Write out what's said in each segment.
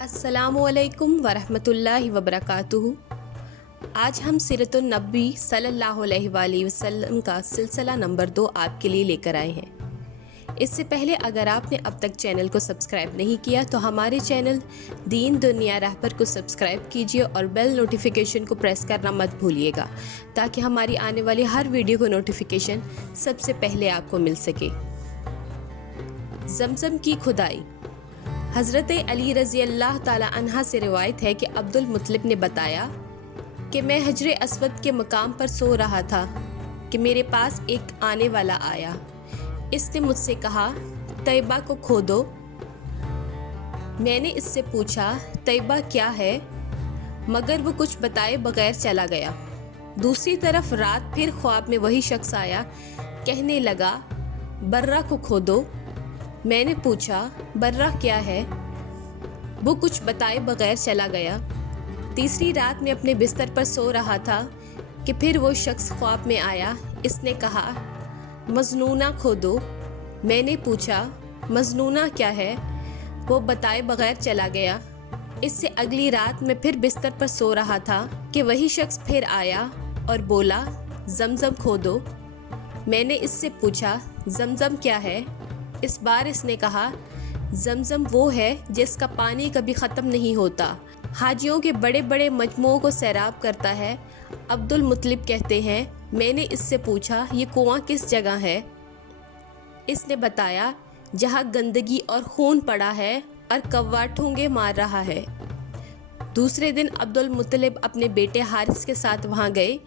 अस्सलामुअलैकुम वरहमतुल्लाहि वबरकातुहू। आज हम सीरतुन नबी सल्लल्लाहु अलैहि वसल्लम का सिलसिला नंबर 2 आपके लिए लेकर आए हैं। इससे पहले अगर आपने अब तक चैनल को सब्सक्राइब नहीं किया तो हमारे चैनल दीन दुनिया रहबर को सब्सक्राइब कीजिए और बेल नोटिफिकेशन को प्रेस करना मत भूलिएगा ताकि हमारी आने वाली हर वीडियो को नोटिफिकेशन सबसे पहले आपको मिल सके। ज़मज़म की खुदाई। हज़रत अली रज़ी अल्लाह ताला अन्हा से रिवायत है कि अब्दुल मुत्तलिब ने बताया कि मैं हजर अस्वद के मकाम पर सो रहा था कि मेरे पास एक आने वाला आया। इसने मुझसे कहा, तैयबा को खोदो। मैंने इससे पूछा, तैयबा क्या है, मगर वो कुछ बताए बगैर चला गया। दूसरी तरफ रात फिर ख्वाब में वही शख्स आया, कहने लगा, बर्रा को खोदो। मैंने पूछा, बर्रा क्या है, वो कुछ बताए बगैर चला गया। तीसरी रात में अपने बिस्तर पर सो रहा था कि फिर वो शख्स ख्वाब में आया। इसने कहा, मजनूना खोदो। मैंने पूछा, मजनूना क्या है, वो बताए बगैर चला गया। इससे अगली रात में फिर बिस्तर पर सो रहा था कि वही शख्स फिर आया और बोला, ज़मज़म खोदो। मैंने इससे पूछा, ज़मज़म क्या है। इस बार इसने कहा, ज़मज़म वो है जिसका पानी कभी ख़त्म नहीं होता, हाजियों के बड़े बड़े मजमुओं को सैराब करता है। अब्दुल मुत्तलिब कहते हैं, मैंने इससे पूछा, ये कुआं किस जगह है। इसने बताया, जहाँ गंदगी और खून पड़ा है और कौवा ठूंगे मार रहा है। दूसरे दिन अब्दुल मुत्तलिब अपने बेटे हारिस के साथ वहाँ गए।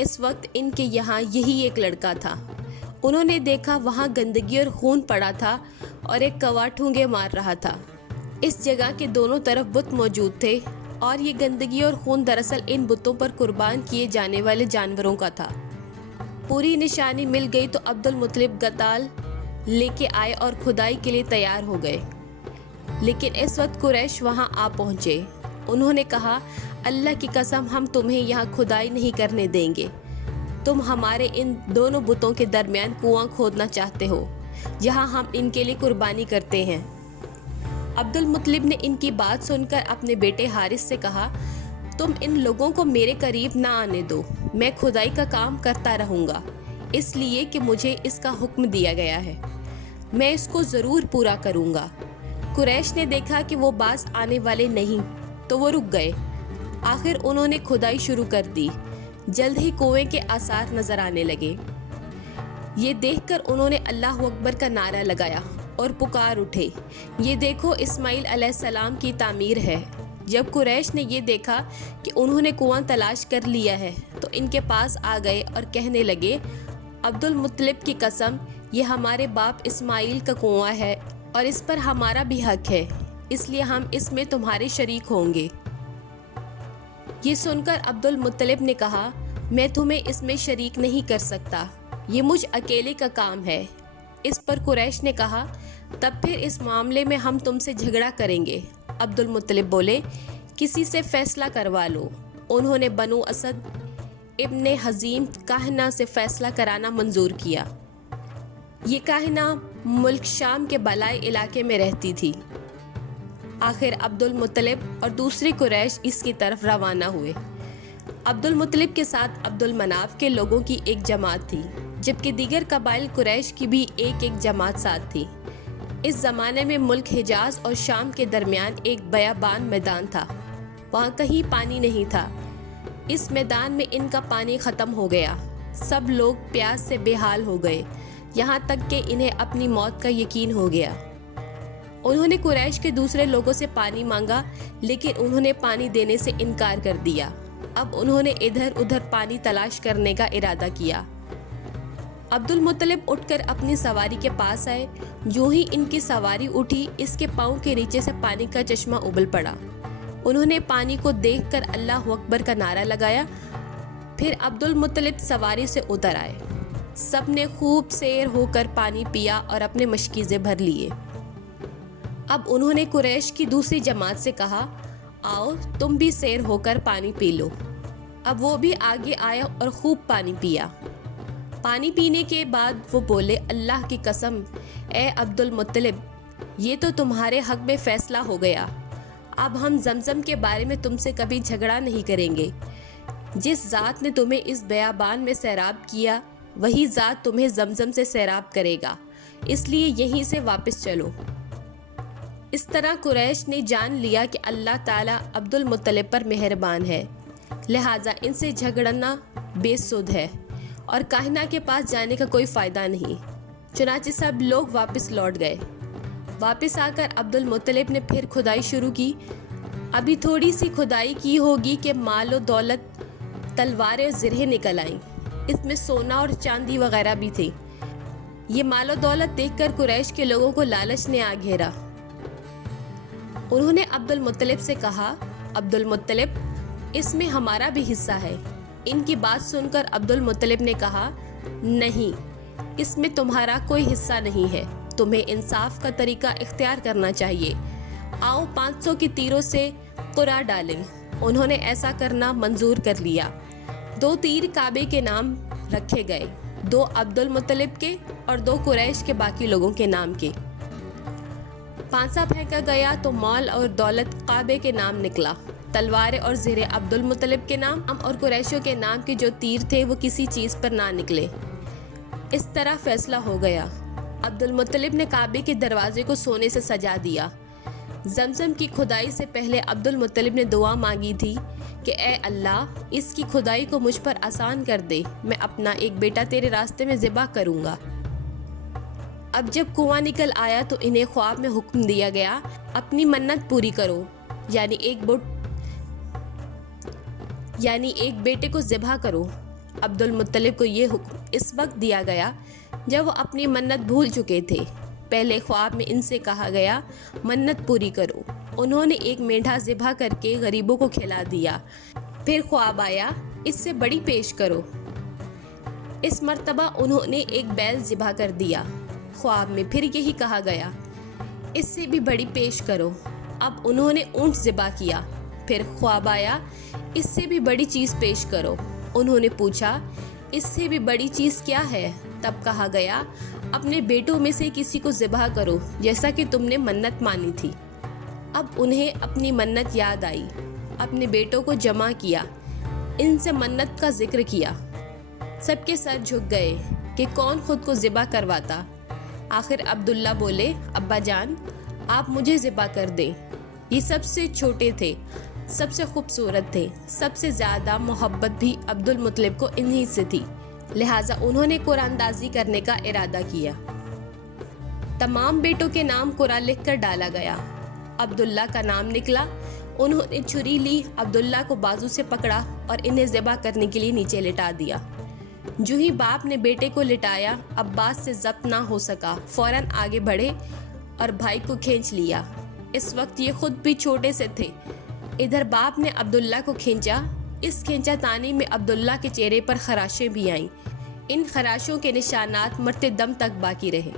इस वक्त इनके यहाँ यही एक लड़का था। उन्होंने देखा वहाँ गंदगी और खून पड़ा था और एक कौवा ठूंगे मार रहा था। इस जगह के दोनों तरफ बुत मौजूद थे और ये गंदगी और खून दरअसल इन बुतों पर कुर्बान किए जाने वाले जानवरों का था। पूरी निशानी मिल गई तो अब्दुल मुत्तलिब गताल लेके आए और खुदाई के लिए तैयार हो गए। लेकिन इस वक्त कुरैश वहाँ आ पहुँचे। उन्होंने कहा, अल्लाह की कसम, हम तुम्हें यहाँ खुदाई नहीं करने देंगे। तुम हमारे इन दोनों बुतों के दरमियान कुआं खोदना चाहते हो जहां हम इनके लिए कुर्बानी करते हैं। अब्दुल मुत्तलिब ने इनकी बात सुनकर अपने बेटे हारिस से कहा, तुम इन लोगों को मेरे करीब ना आने दो, मैं खुदाई का काम करता रहूँगा, इसलिए कि मुझे इसका हुक्म दिया गया है, मैं इसको ज़रूर पूरा करूँगा। कुरैश ने देखा कि वो बाज आने वाले नहीं तो वो रुक गए। आखिर उन्होंने खुदाई शुरू कर दी। जल्द ही कुएं के आसार नजर आने लगे। ये देखकर उन्होंने अल्लाह अकबर का नारा लगाया और पुकार उठे, ये देखो इस्माइल अलैहिस्सलाम की तामीर है। जब कुरैश ने ये देखा कि उन्होंने कुआं तलाश कर लिया है तो इनके पास आ गए और कहने लगे, अब्दुल मुत्तलिब की कसम, ये हमारे बाप इस्माइल का कुआं है और इस पर हमारा भी हक है, इसलिए हम इसमें तुम्हारे शरीक होंगे। ये सुनकर अब्दुल मुत्तलिब ने कहा, मैं तुम्हें इसमें शरीक नहीं कर सकता, ये मुझ अकेले का काम है। इस पर कुरैश ने कहा, तब फिर इस मामले में हम तुमसे झगड़ा करेंगे। अब्दुल मुत्तलिब बोले, किसी से फैसला करवा लो। उन्होंने बनु असद इब्ने हज़ीम काहिना से फैसला कराना मंजूर किया। ये काहिना मुल्क शाम के बलाई इलाके में रहती थी। आखिर अब्दुल मुत्तलिब और दूसरे कुरैश इसकी तरफ रवाना हुए। अब्दुल मुत्तलिब के साथ अब्दुल मनाफ के लोगों की एक जमात थी, जबकि दीगर कबाइल कुरैश की भी एक एक जमात साथ थी। इस ज़माने में मुल्क हिजाज और शाम के दरमियान एक बयाबान मैदान था। वहाँ कहीं पानी नहीं था। इस मैदान में इनका पानी ख़त्म हो गया। सब लोग प्यास से बेहाल हो गए, यहाँ तक कि इन्हें अपनी मौत का यकीन हो गया। उन्होंने कुरैश के दूसरे लोगों से पानी मांगा, लेकिन उन्होंने पानी देने से इनकार कर दिया। अब उन्होंने इधर उधर पानी तलाश करने का इरादा किया। अब्दुल मुत्तलिब उठकर अपनी सवारी के पास आए। यूं ही इनकी सवारी उठी, इसके पाँव के नीचे से पानी का चश्मा उबल पड़ा। उन्होंने पानी को देखकर अल्लाह अकबर का नारा लगाया। फिर अब्दुल मुत्तलिब सवारी से उतर आए। सबने खूब सैर होकर पानी पिया और अपने मशकीज़े भर लिए। अब उन्होंने कुरैश की दूसरी जमात से कहा, आओ तुम भी सैर होकर पानी पी लो। अब वो भी आगे आया और खूब पानी पिया। पानी पीने के बाद वो बोले, अल्लाह की कसम, ए अब्दुल मुत्तलिब, ये तो तुम्हारे हक में फ़ैसला हो गया। اب ہم زمزم کے بارے میں تم سے کبھی جھگڑا نہیں کریں گے۔ جس ذات نے تمہیں اس بیابان میں سیراب کیا وہی ذات تمہیں زمزم سے سیراب کرے گا، اس لیے یہیں سے واپس چلو۔ اس طرح قریش نے جان لیا کہ اللہ تعالیٰ عبد المطلب پر مہربان ہے، لہٰذا ان سے جھگڑنا بے سود ہے اور کاہنہ کے پاس جانے کا کوئی فائدہ نہیں۔ چنانچہ سب لوگ واپس لوٹ گئے۔ واپس آ کر عبد المطلب نے پھر کھدائی شروع کی۔ ابھی تھوڑی سی کھدائی کی ہوگی کہ مال و دولت، تلواریں اور زرہیں نکل آئیں۔ اس میں سونا اور چاندی وغیرہ بھی تھی۔ یہ مال و دولت دیکھ کر قریش کے لوگوں کو لالچ نے آ گھیرا۔ انہوں نے عبد المطلب سے کہا، عبد المطلب، اس میں ہمارا بھی حصہ ہے۔ ان کی بات سن کر عبد المطلب نے کہا، نہیں، اس میں تمہارا کوئی حصہ نہیں ہے، تمہیں انصاف کا طریقہ اختیار کرنا چاہیے۔ آؤ 500 کی تیروں سے قرعہ ڈالیں۔ انہوں نے ایسا کرنا منظور کر لیا۔ 2 تیر کعبے کے نام رکھے گئے، 2 عبد المطلب کے اور 2 قریش کے باقی لوگوں کے نام کے۔ پانسا پھینکا گیا تو مال اور دولت کعبے کے نام نکلا، تلواریں اور زریں عبد المطلب کے نام اور قریشیوں کے نام کے جو تیر تھے وہ کسی چیز پر نہ نکلے۔ اس طرح فیصلہ ہو گیا۔ عبد المطلب نے کعبے کے دروازے کو سونے سے سجا دیا۔ زمزم کی کھدائی سے پہلے عبد المطلب نے دعا مانگی تھی کہ اے اللہ، اس کی کھدائی کو مجھ پر آسان کر دے، میں اپنا ایک بیٹا تیرے راستے میں ذبح کروں گا۔ اب جب کنواں نکل آیا تو انہیں خواب میں حکم دیا گیا، اپنی منت پوری کرو، یعنی ایک بیٹے کو ذبح کرو۔ عبد المطلب کو یہ حکم اس وقت دیا گیا جب وہ اپنی منت بھول چکے تھے۔ پہلے خواب میں ان سے کہا گیا، منت پوری کرو۔ انہوں نے ایک مینڈھا ذبح کر کے غریبوں کو کھلا دیا۔ پھر خواب آیا، اس سے بڑی پیش کرو۔ اس مرتبہ انہوں نے ایک بیل ذبح کر دیا۔ خواب میں پھر یہی کہا گیا، اس سے بھی بڑی پیش کرو۔ اب انہوں نے اونٹ ذبح کیا۔ پھر خواب آیا، اس سے بھی بڑی چیز پیش کرو۔ انہوں نے پوچھا، اس سے بھی بڑی چیز کیا ہے؟ تب کہا گیا، اپنے بیٹوں میں سے کسی کو ذبح کرو جیسا کہ تم نے منت مانی تھی۔ اب انہیں اپنی منت یاد آئی، اپنے بیٹوں کو جمع کیا، ان سے منت کا ذکر کیا۔ سب کے سر جھک گئے کہ کون خود کو ذبح کرواتا۔ آخر عبداللہ بولے، ابا جان، آپ مجھے ذبح کر دیں۔ یہ سب سے چھوٹے تھے، سب سے خوبصورت تھے، سب سے زیادہ محبت بھی عبد المطلب کو انہی سے تھی، لہٰذا انہوں نے قرآن اندازی کرنے کا ارادہ کیا۔ تمام بیٹوں کے نام قرآن لکھ کر ڈالا گیا۔ عبداللہ کا نام نکلا۔ انہوں نے چھری لی، عبداللہ کو بازو سے پکڑا اور انہیں ذبح کرنے کے لیے نیچے لٹا دیا۔ جو ہی باپ نے بیٹے کو لٹایا، عباس سے ضبط نہ ہو سکا، فوراً آگے بڑھے اور بھائی کو کھینچ لیا۔ اس وقت یہ خود بھی چھوٹے سے تھے۔ ادھر باپ نے عبداللہ کو کھینچا۔ اس کھینچا تانی میں عبداللہ کے چہرے پر خراشیں بھی آئیں۔ ان خراشوں کے نشانات مرتے دم تک باقی رہے۔